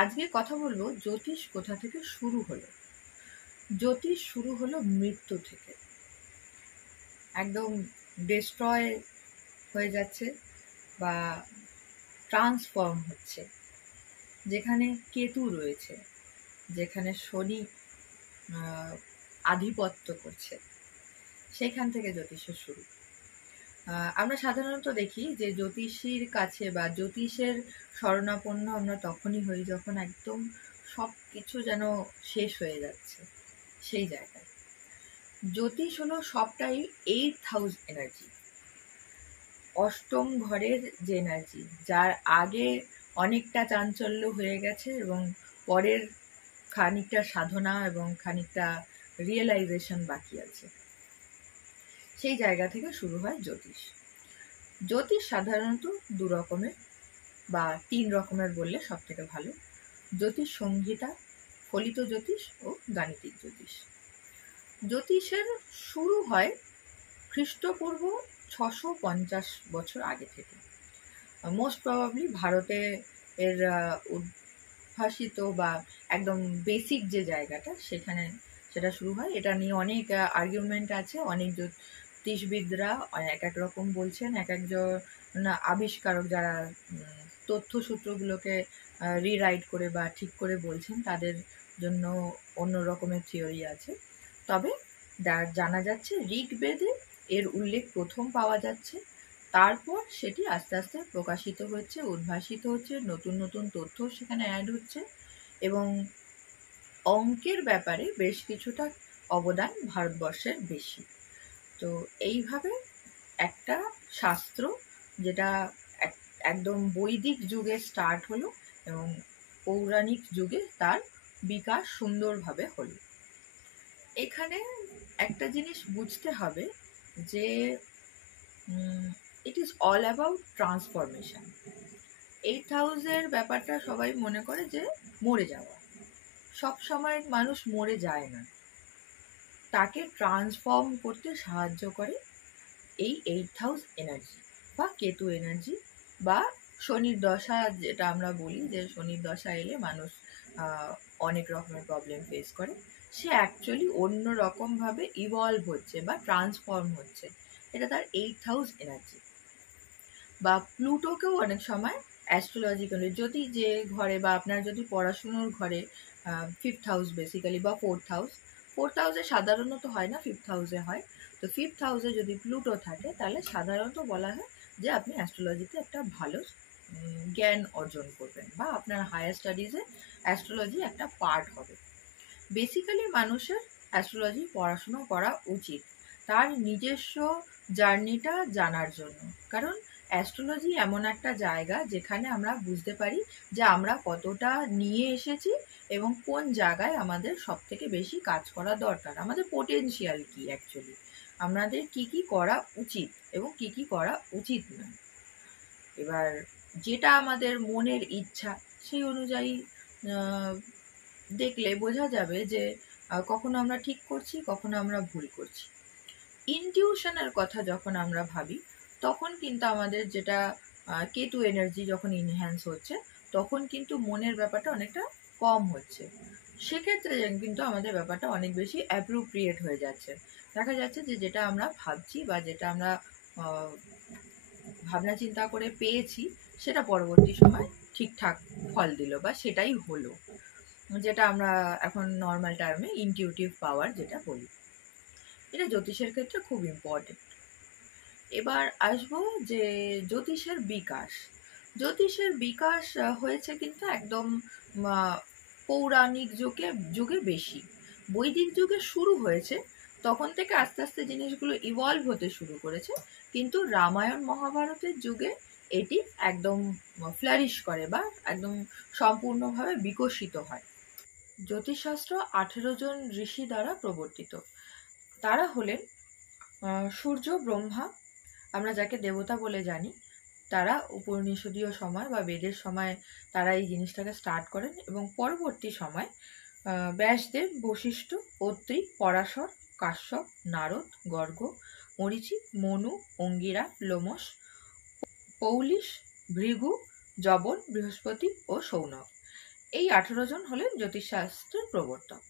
আজকে কথা বলবো জ্যোতিষ কোথা থেকে শুরু হলো। জ্যোতিষ শুরু হলো মৃত্যু থেকে। একদম ডিস্ট্রয় হয়ে যাচ্ছে বা ট্রান্সফর্ম হচ্ছে। যেখানে কেতু রয়েছে, যেখানে শনি আধিপত্য করছে, সেখান থেকে জ্যোতিষের শুরু। আমরা সাধারণত দেখি যে জ্যোতিষীর কাছে বা জ্যোতিষের শরণাপন্ন আমরা তখনই হই যখন একদম সব কিছু যেন শেষ হয়ে যাচ্ছে। সেই জায়গায় জ্যোতিষ হলো সবটাই 8th হাউস এনার্জি, অষ্টম ঘরের যে এনার্জি, যার আগে অনেকটা চাঞ্চল্য হয়ে গেছে এবং পরের খানিকটা সাধনা এবং খানিকটা রিয়েলাইজেশন বাকি আছে। সেই জায়গা থেকে শুরু হয় জ্যোতিষ। জ্যোতিষ সাধারণত দু রকমের বা 3 রকমের বললে সব থেকে ভালো। জ্যোতিষ সংহিতা, ফলিত জ্যোতিষ ও গাণিতিক জ্যোতিষ। জ্যোতিষের শুরু হয় খ্রিস্টপূর্ব 650 বছর আগে থেকে। মোস্ট প্রবাবলি ভারতে এর উদ্ভাসিত বা একদম বেসিক যে জায়গাটা সেখানে সেটা শুরু হয়। এটা নিয়ে অনেক আর্গুমেন্ট আছে, অনেক জ্যোতিষবিদরা এক এক রকম বলছেন। এক একজন আবিষ্কারক যারা তথ্যসূত্রগুলোকে রিরাইট করে বা ঠিক করে বলছেন, তাদের জন্য অন্য রকমের থিওরি আছে। তবে জানা যাচ্ছে ঋগ্বেদে এর উল্লেখ প্রথম পাওয়া যাচ্ছে। তারপর সেটি আস্তে আস্তে প্রকাশিত হচ্ছে, উদ্ভাসিত হচ্ছে, নতুন নতুন তথ্য সেখানে অ্যাড হচ্ছে এবং অঙ্কের ব্যাপারে বেশ কিছুটা অবদান ভারতবর্ষের বেশি। তো এইভাবে একটা শাস্ত্র যেটা একদম বৈদিক যুগে স্টার্ট হলো এবং পৌরাণিক যুগে তার বিকাশ সুন্দরভাবে হলো। এখানে একটা জিনিস বুঝতে হবে যে it is all about transformation. 8th হাউসের ব্যাপারটা সবাই মনে করে যে মরে যাওয়া। সব সময় মানুষ মরে যায় না, তাকে ট্রান্সফর্ম করতে সাহায্য করে এই 8th হাউস এনার্জি বা কেতু এনার্জি বা শনির দশা, যেটা আমরা বলি যে শনির দশা এলে মানুষ অনেক রকমের প্রবলেম ফেস করে। সে অ্যাকচুয়ালি অন্য রকমভাবে ইভলভ হচ্ছে বা ট্রান্সফর্ম হচ্ছে। এটা তার 8th হাউস এনার্জি। বা প্লুটোকেও অনেক সময় অ্যাস্ট্রোলজিক্যালি যদি যে ঘরে বা আপনার যদি পড়াশুনোর ঘরে 5th হাউস বেসিক্যালি বা 4th হাউস, 4th হাউসে সাধারণত হয় না, 5th হাউসে হয়। তো 5th হাউসে যদি প্লুটো থাকে তাহলে সাধারণত বলা হয় যে আপনি অ্যাস্ট্রোলজিতে একটা ভালো জ্ঞান অর্জন করবেন বা আপনার হায়ার স্টাডিজে অ্যাস্ট্রোলজি একটা পার্ট হবে। বেসিক্যালি মানুষের অ্যাস্ট্রোলজি পড়াশুনো করা উচিত তার নিজস্ব জার্নিটা জানার জন্য। কারণ অ্যাস্ট্রোলজি এমন একটা জায়গা যেখানে আমরা বুঝতে পারি যে আমরা কতটা নিয়ে এসেছি এবং কোন জায়গায় আমাদের সব থেকে বেশি কাজ করা দরকার, আমাদের পোটেনশিয়াল কি, অ্যাকচুয়ালি আমাদের কি কি করা উচিত এবং কি কি করা উচিত না। এবার যেটা আমাদের মনের ইচ্ছা সেই অনুযায়ী দেখলে বোঝা যাবে যে কখনো আমরা ঠিক করছি, কখনো আমরা ভুল করছি। ইনটিউশনের কথা যখন আমরা ভাবি তখন কিন্তু আমাদের যেটা কেতু এনার্জি যখন ইনহ্যান্স হচ্ছে তখন কিন্তু মনের ব্যাপারটা অনেকটা কম হচ্ছে। সেক্ষেত্রে কিন্তু আমাদের ব্যাপারটা অনেক বেশি অ্যাপ্রোপ্রিয়েট হয়ে যাচ্ছে। দেখা যাচ্ছে যে যেটা আমরা ভাবছি বা যেটা আমরা ভাবনা চিন্তা করে পেয়েছি সেটা পরবর্তী সময় ঠিকঠাক ফল দিল বা সেটাই হলো, যেটা আমরা এখন নর্মাল টার্মে ইনটিউটিভ পাওয়ার যেটা বলি। এটা জ্যোতিষের ক্ষেত্রে খুব ইম্পর্টেন্ট। এবার আসবো যে জ্যোতিষের বিকাশ। জ্যোতিষের বিকাশ হয়েছে কিন্তু একদম পৌরাণিক যুগে বেশি। বৈদিক যুগে শুরু হয়েছে, তখন থেকে আস্তে আস্তে জিনিসগুলো ইভলভ হতে শুরু করেছে, কিন্তু রামায়ণ মহাভারতের যুগে এটি একদম ফ্লারিশ করে বা একদম সম্পূর্ণভাবে বিকশিত হয়। জ্যোতিষশাস্ত্র 18 জন ঋষি দ্বারা প্রবর্তিত। তারা হলেন সূর্য, ব্রহ্মা, আমরা যাকে দেবতা বলে জানি, তারা উপনিষদীয় সময় বা বেদের সময় তারা এই জিনিসটাকে স্টার্ট করেন এবং পরবর্তী সময় ব্যাসদেব, বশিষ্ঠ, অত্রি, পরাশর, কাশ্যপ, নারদ, গর্গ, মরীচি, মনু, অঙ্গিরা, লোমশ, পৌলিশ, ভৃগু, জবন, বৃহস্পতি ও সৌনক, এই 18 জন হলেন জ্যোতিষশাস্ত্রের প্রবর্তক।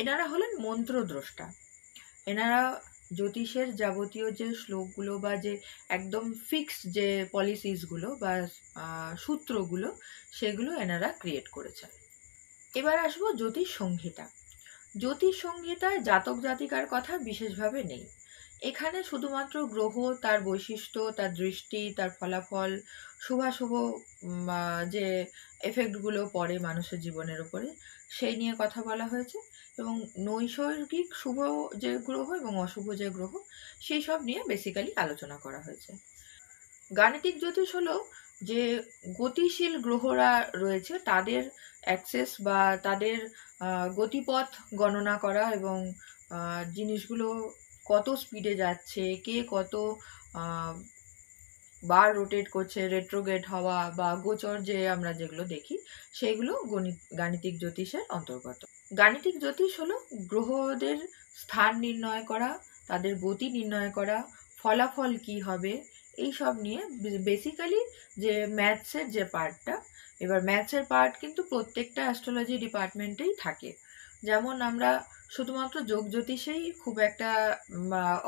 এনারা হলেন মন্ত্রদ্রষ্টা। এনারা জ্যোতিষের যাবতীয় যে শ্লোকগুলো বা যে একদম ফিক্সড যে পলিসিসগুলো বা সূত্রগুলো, সেগুলো এনারা ক্রিয়েট করেছেন। এবার আসবো জ্যোতিষ সংহিতা। জ্যোতিষ সংহিতায় জাতক জাতিকার কথা বিশেষভাবে নেই। এখানে শুধুমাত্র গ্রহ, তার বৈশিষ্ট্য, তার দৃষ্টি, তার ফলাফল, শুভাশুভ যে এফেক্টগুলো পড়ে মানুষের জীবনের উপরে, সেই নিয়ে কথা বলা হয়েছে। এবং নৈসর্গিক শুভ যে গ্রহ এবং অশুভ যে গ্রহ, সেই সব নিয়ে বেসিক্যালি আলোচনা করা হয়েছে। গাণিতিক জ্যোতিষ হলো যে গতিশীল গ্রহরা রয়েছে তাদের অ্যাক্সেস বা তাদের গতিপথ গণনা করা এবং জিনিসগুলো কত স্পিডে যাচ্ছে, কে কত বার রোটেট করছে, রেট্রোগেট হওয়া বা গোচর যে আমরা যেগুলো দেখি, সেগুলো গাণিতিক জ্যোতিষের অন্তর্গত। গাণিতিক জ্যোতিষ হলো গ্রহদের স্থান নির্ণয় করা, তাদের গতি নির্ণয় করা, ফলাফল কি হবে, এই সব নিয়ে বেসিক্যালি যে ম্যাথসের যে পার্টটা। এবার ম্যাথসের পার্ট কিন্তু প্রত্যেকটা অ্যাস্ট্রোলজি ডিপার্টমেন্টেই থাকে। যেমন আমরা শুধুমাত্র যোগ জ্যোতিষেই খুব একটা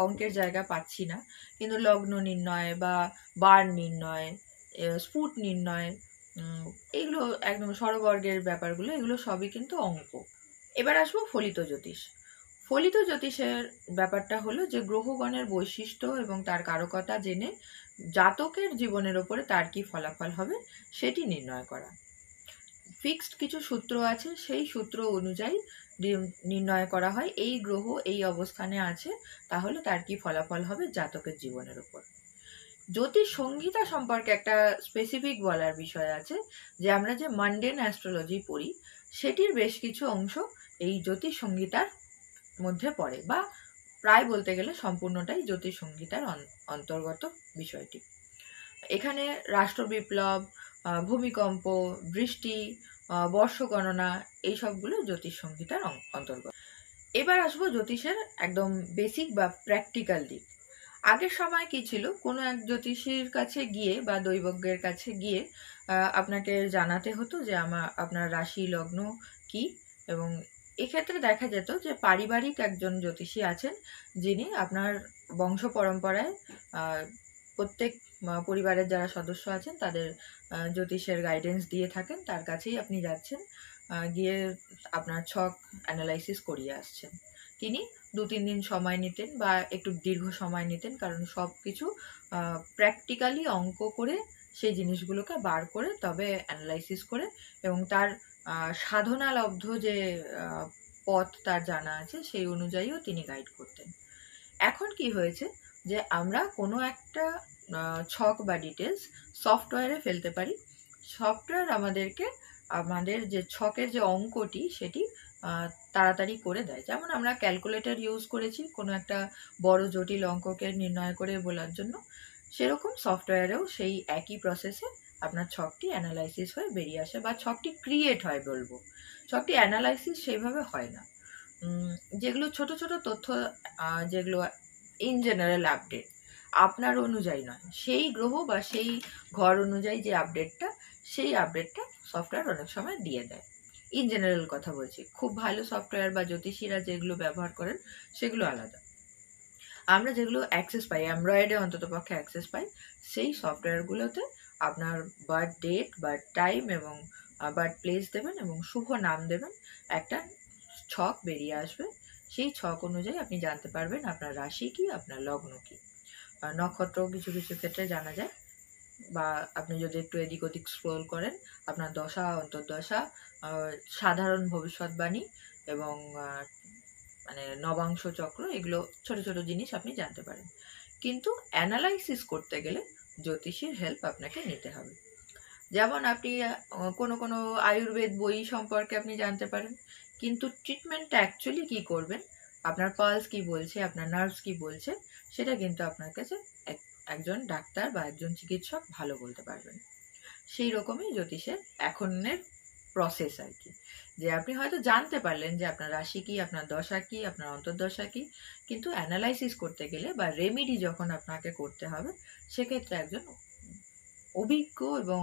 অঙ্কের জায়গা পাচ্ছি না, কিন্তু লগ্ন নির্ণয় বা বার নির্ণয়, স্ফুট নির্ণয়, এগুলো একদম স্বরবর্গের ব্যাপারগুলো, এগুলো সবই কিন্তু অঙ্ক। এবার আসবো ফলিত জ্যোতিষ। ফলিত জ্যোতিষের ব্যাপারটা হলো যে গ্রহগণের বৈশিষ্ট্য এবং তার কারকতা জেনে জাতকের জীবনের ওপরে তার কি ফলাফল হবে সেটি নির্ণয় করা। ফিক্সড কিছু সূত্র আছে, সেই সূত্র অনুযায়ী নির্ণয় করা হয় এই গ্রহ এই অবস্থানে আছে, তাহলে তার কি ফলাফল হবে জাতকের জীবনের উপর। জ্যোতিষ সংহিতা সম্পর্কে একটা স্পেসিফিক বলার বিষয় আছে, যে আমরা যে মান্ডেন অ্যাস্ট্রোলজি পড়ি, সেটির বেশ কিছু অংশ এই জ্যোতিষ সংহিতার মধ্যে পড়ে, বা প্রায় বলতে গেলে সম্পূর্ণটাই জ্যোতিষ সংহিতার অন্তর্গত বিষয়টি। এখানে রাষ্ট্র বিপ্লব, ভূমিকম্প, বৃষ্টি, বর্ষ গণনা, এই সবগুলো জ্যোতিষ সংহিতার অন্তর্গত। এবার আসবো জ্যোতিষের একদম বেসিক বা প্র্যাকটিক্যাল দিক। আগের সময় কি ছিল, কোনো এক জ্যোতিষীর কাছে গিয়ে বা দৈবজ্ঞের কাছে গিয়ে আপনাকে জানাতে হতো যে আপনার রাশি লগ্ন কি। এবং এক্ষেত্রে দেখা যেত যে পারিবারিক একজন জ্যোতিষী আছেন, যিনি আপনার বংশ পরম্পরায় প্রত্যেক পরিবারের যারা সদস্য আছেন তাদের জ্যোতিষের গাইডেন্স দিয়ে থাকেন, তার কাছেই আপনি যাচ্ছেন, গিয়ে আপনার ছক অ্যানালাইসিস করিয়ে আসছেন। তিনি 2-3 দিন সময় নিতেন বা একটু দীর্ঘ সময় নিতেন, কারণ সব কিছু প্র্যাকটিক্যালি অঙ্ক করে সেই জিনিসগুলোকে বার করে তবে অ্যানালাইসিস করে এবং তার সাধনালব্ধ যে পথ তার জানা আছে সেই অনুযায়ীও তিনি গাইড করতেন। এখন কি হয়েছে যে আমরা কোনো একটা ছক বা ডিটেলস সফটওয়্যারে ফেলতে পারি। সফটওয়্যার আমাদেরকে আমাদের যে ছকের যে অঙ্কটি সেটি তাড়াতাড়ি করে দেয়। যেমন আমরা ক্যালকুলেটর ইউজ করেছি কোনো একটা বড় জটিল অঙ্ককে নির্ণয় করে বলার জন্য, সেরকম সফটওয়্যারেও সেই একই প্রসেসে আপনার ছকটি অ্যানালাইসিস হয়ে বেরিয়ে আসে, বা ছকটি ক্রিয়েট হয় বলবো। ছকটি অ্যানালাইসিস সেইভাবে হয় না। যেগুলো ছোট ছোট তথ্য, যেগুলো ইন জেনারেল আপডেট আপনার অনুযায়ী নয়, সেই গ্রহ বা সেই ঘর অনুযায়ী যে আপডেটটা, সেই আপডেটটা সফটওয়্যার অনেক সময় দিয়ে দেয়। ইন জেনারেল কথা বলছি, খুব ভালো সফটওয়্যার বা জ্যোতিষীরা যেগুলো ব্যবহার করেন সেগুলো আলাদা। আমরা যেগুলো অ্যাক্সেস পাই, অ্যান্ড্রয়েডে অন্তত পক্ষে অ্যাক্সেস পাই, সেই সফটওয়্যারগুলোতে আপনার বার্থ ডেট, বার্থ টাইম এবং বার্থ প্লেস দেবেন এবং শুভ নাম দেবেন, একটা ছক বেরিয়ে আসবে। সেই ছক অনুযায়ী আপনি জানতে পারবেন আপনার রাশি কি, আপনার লগ্ন কি। নক্ষত্র কিছু কিছু ক্ষেত্রে জানা যায়, বা আপনি যদি একটু এদিক ওদিক স্ক্রোল করেন, আপনার দশা অন্তর্দশা, সাধারণ ভবিষ্যৎবাণী এবং মানে নবাংশ চক্র, এগুলো ছোট ছোট জিনিস আপনি জানতে পারেন। কিন্তু অ্যানালাইসিস করতে গেলে জ্যোতিষীর হেল্প আপনাকে নিতে হবে। যেমন আপনি কোনো কোনো আয়ুর্বেদ বই সম্পর্কে আপনি জানতে পারেন, কিন্তু ট্রিটমেন্টটা অ্যাকচুয়ালি কী করবেন, আপনার পালস কি বলছে, আপনার নার্ভস কি বলছে, সেটা কিন্তু আপনার কাছে একজন ডাক্তার বা একজন চিকিৎসক ভালো বলতে পারবেন। সেই রকমই জ্যোতিষের এখনের প্রসেস আর কি, যে আপনি হয়তো জানতে পারলেন যে আপনার রাশি কি, আপনার দশা কি, আপনার অন্তর্দশা কি, কিন্তু অ্যানালাইসিস করতে গেলে বা রেমিডি যখন আপনাকে করতে হবে, সেক্ষেত্রে একজন অভিজ্ঞ এবং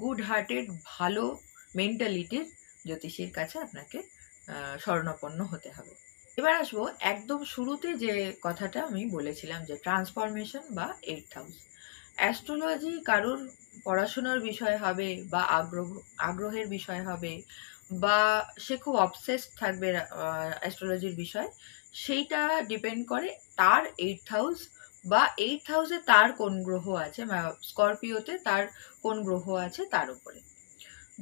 গুড হার্টেড ভালো মেন্টালিটির জ্যোতিষীর কাছে আপনাকে শরণাপন্ন হতে হবে। এবার আসবো একদম শুরুতে যে কথাটা আমি বলেছিলাম, যে ট্রান্সফরমেশন বা 8th হাউস। অ্যাস্ট্রোলজি কারোর পড়াশোনার বিষয় হবে বা আগ্রহের বিষয় হবে, বা সে খুব অবসেসড থাকবে অ্যাস্ট্রোলজির বিষয়, সেইটা ডিপেন্ড করে তার 8th হাউস বা 8th হাউসে তার কোন গ্রহ আছে, স্করপিওতে তার কোন গ্রহ আছে তার উপরে।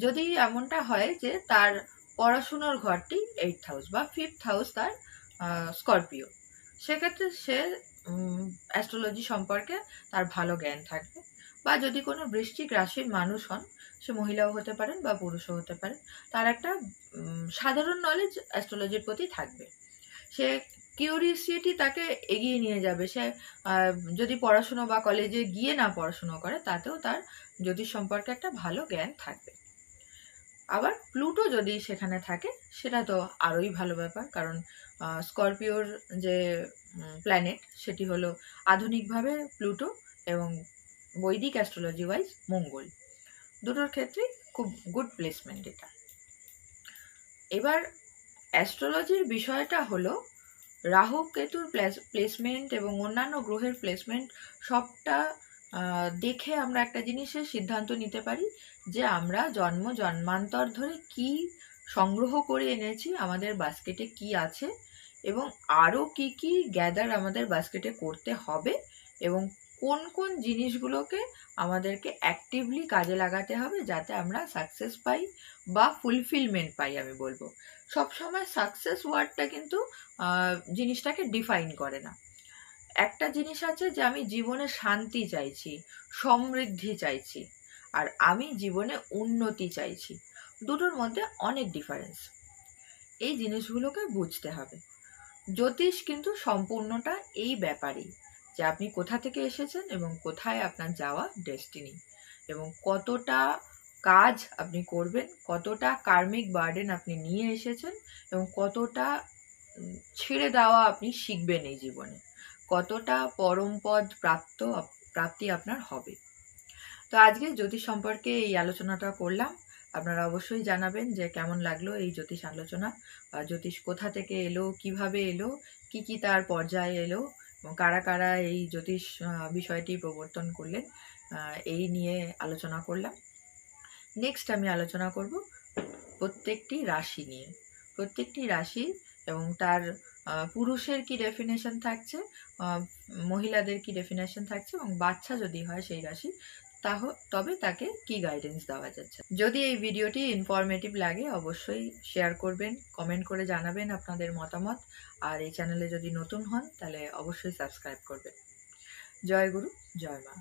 যদি এমনটা হয় যে তার পড়াশুনোর ঘরটি 8th হাউস বা 5th হাউস তার স্করপিও, সেক্ষেত্রে সে অ্যাস্ট্রোলজি সম্পর্কে তার ভালো জ্ঞান থাকবে। বা যদি কোনো বৃশ্চিক রাশির মানুষ হন, সে মহিলাও হতে পারেন বা পুরুষও হতে পারেন, তার একটা সাধারণ নলেজ অ্যাস্ট্রোলজির প্রতি থাকবে। সে কিউরিয়াসিটি তাকে এগিয়ে নিয়ে যাবে। সে যদি পড়াশুনো বা কলেজে গিয়ে না পড়াশুনো করে, তাতেও তার জ্যোতিষ সম্পর্কে একটা ভালো জ্ঞান থাকবে। আবার প্লুটো যদি সেখানে থাকে, সেটা তো আরোই ভালো ব্যাপার, কারণ স্করপিওর যে প্ল্যানেট সেটি হলো আধুনিকভাবে প্লুটো এবং বৈদিক অ্যাস্ট্রোলজি ওয়াইজ মঙ্গল। দুটোর ক্ষেত্রেই খুব গুড প্লেসমেন্ট এটা। এবার অ্যাস্ট্রোলজির বিষয়টা হলো রাহু কেতুর প্লেসমেন্ট এবং অন্যান্য গ্রহের প্লেসমেন্ট সবটা দেখে আমরা একটা জিনিসের সিদ্ধান্ত নিতে পারি যে আমরা জন্মান্তর ধরে কি সংগ্রহ করে এনেছি, আমাদের বাস্কেটে কি আছে, এবং আরও কি কি গ্যাদার আমাদের বাস্কেটে করতে হবে, এবং কোন কোন জিনিসগুলোকে আমাদেরকে অ্যাক্টিভলি কাজে লাগাতে হবে যাতে আমরা সাকসেস পাই বা ফুলফিলমেন্ট পাই। আমি বলবো সবসময় সাকসেস ওয়ার্ডটা কিন্তু জিনিসটাকে ডিফাইন করে না। একটা জিনিস আছে যে আমি জীবনে শান্তি চাইছি, সমৃদ্ধি চাইছি, আর আমি জীবনে উন্নতি চাইছি। দুটোর মধ্যে অনেক ডিফারেন্স। এই জিনিসগুলোকে বুঝতে হবে। জ্যোতিষ কিন্তু সম্পূর্ণটা এই ব্যাপারেই, যে আপনি কোথা থেকে এসেছেন এবং কোথায় আপনার যাওয়া ডেস্টিনি, এবং কতটা কাজ আপনি করবেন, কতটা কার্মিক বার্ডেন আপনি নিয়ে এসেছেন, এবং কতটা ছেড়ে দেওয়া আপনি শিখবেন এই জীবনে, কতটা পরমপদ প্রাপ্তি আপনার হবে। তো আজকে জ্যোতিষ সম্পর্কে এই আলোচনাটা করলাম। আপনারা অবশ্যই জানাবেন যে কেমন লাগলো এই জ্যোতিষ আলোচনা। জ্যোতিষ কোথা থেকে এলো, কিভাবে এলো, কি কি তার পর্যায়ে এলো, এবং কারা কারা এই জ্যোতিষ বিষয়টি প্রবর্তন করলেন, এই নিয়ে আলোচনা করলাম। নেক্সট আমি আলোচনা করব প্রত্যেকটি রাশি নিয়ে। প্রত্যেকটি রাশি এবং তার পুরুষের কি ডেফিনেশন থাকছে, মহিলাদের কি ডেফিনেশন থাকছে, এবং বাচ্চা যদি হয় সেই রাশি, তবে তাকে কি গাইডেন্স দেওয়া যাচ্ছে। যদি এই ভিডিওটি ইনফরমেটিভ লাগে অবশ্যই শেয়ার করবেন, কমেন্ট করে জানাবেন আপনাদের মতামত, আর এই চ্যানেলে যদি নতুন হন তাহলে অবশ্যই সাবস্ক্রাইব করবেন। জয় গুরু, জয় মা।